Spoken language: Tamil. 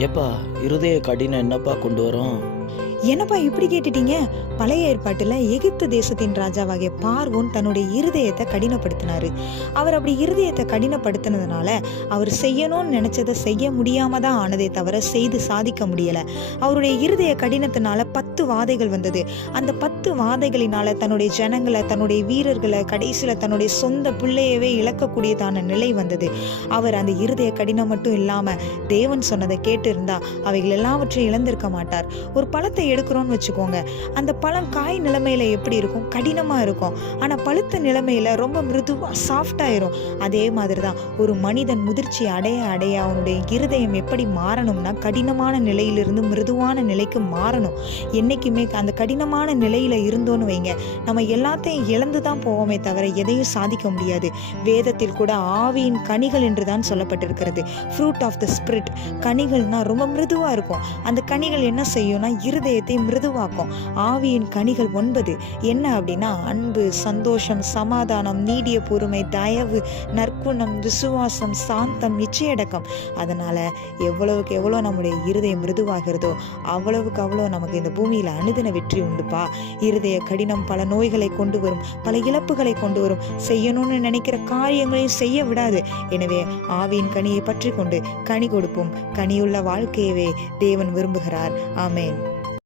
ஏப்பா, இருதய கடினம் என்னப்பா கொண்டு வரும்? என்னப்பா இப்படி கேட்டுட்டீங்க? பழைய ஏற்பாட்டுல எகிப்து தேசத்தின் ராஜாவாகிய பார்வோன் தன்னுடைய இருதயத்தை கடினப்படுத்தினாரு. அவர் அப்படி இருதயத்தை கடினப்படுத்தினதுனால அவர் செய்யணும்னு நினைச்சதை செய்ய முடியாம தான் ஆனதே தவிர செய்து சாதிக்க முடியல. அவருடைய இருதய கடினத்தினால 10 வாதைகள் வந்தது. அந்த 10 வாதைகளினால தன்னுடைய ஜனங்களை, தன்னுடைய வீரர்களை, கடைசியில தன்னுடைய சொந்த பிள்ளையவே இழக்கக்கூடியதான நிலை வந்தது. அவர் அந்த இருதய கடினம் மட்டும் இல்லாம தேவன் சொன்னதை கேட்டு இருந்தா அவைகள் எல்லாவற்றையும் இழந்திருக்க மாட்டார். ஒரு பழத்தை எடுக்கிறோம்னு வச்சுக்கோங்க, அந்த பழம் காய் நிலைமையில எப்படி இருக்கும்? கடினமா இருக்கும். ஆனா பழுத்த நிலைமையில ரொம்ப மிருதுவா சாஃப்டாயிரும். அதே மாதிரிதான் ஒரு மனிதன் முதிர்ச்சி அடைய அடைய அவனுடைய இருதயம் எப்படி மாறணும்னா கடினமான நிலையிலிருந்து மிருதுவான நிலைக்கு மாறணும். என்னைக்குமே அந்த கடினமான நிலையில இருந்தோன்னு வைங்க, நம்ம எல்லாத்தையும் இழந்துதான் போவோமே தவிர எதையும் சாதிக்க முடியாது. வேதத்தில் கூட ஆவியின் கனிகள் என்றுதான் சொல்லப்பட்டிருக்கிறது. Fruit of the spirit. கனிகள்னா ரொம்ப மிருதுவா இருக்கும். அந்த கனிகள் என்ன செய்யும்னா இருதயத்தை மிருதுவாக்கும். ஆவியின் கனிகள் 9 என்ன அப்படின்னா அன்பு, சந்தோஷம், சமாதானம், நீடிய பொறுமை, தயவு, நற்குணம், விசுவாசம், சாந்தம், நிச்சயடக்கம். அதனால எவ்வளவுக்கு எவ்வளோ நம்முடைய இருதயம் மிருதுவாகிறதோ அவ்வளவுக்கு அவ்வளோ நமக்கு இந்த பூமியில அனுதின வெற்றி உண்டுப்பா. இருதய கடினம் பல நோய்களை கொண்டு வரும், பல இழப்புகளை கொண்டு வரும், செய்யணும்னு நினைக்கிற காரியங்களையும் செய்ய விடாது. எனவே ஆவியின் கனியை பற்றி கொண்டு கனி கொடுப்போம். கனியுள்ள வாழ்க்கையவே தேவன் விரும்புகிறார். ஆமேன்.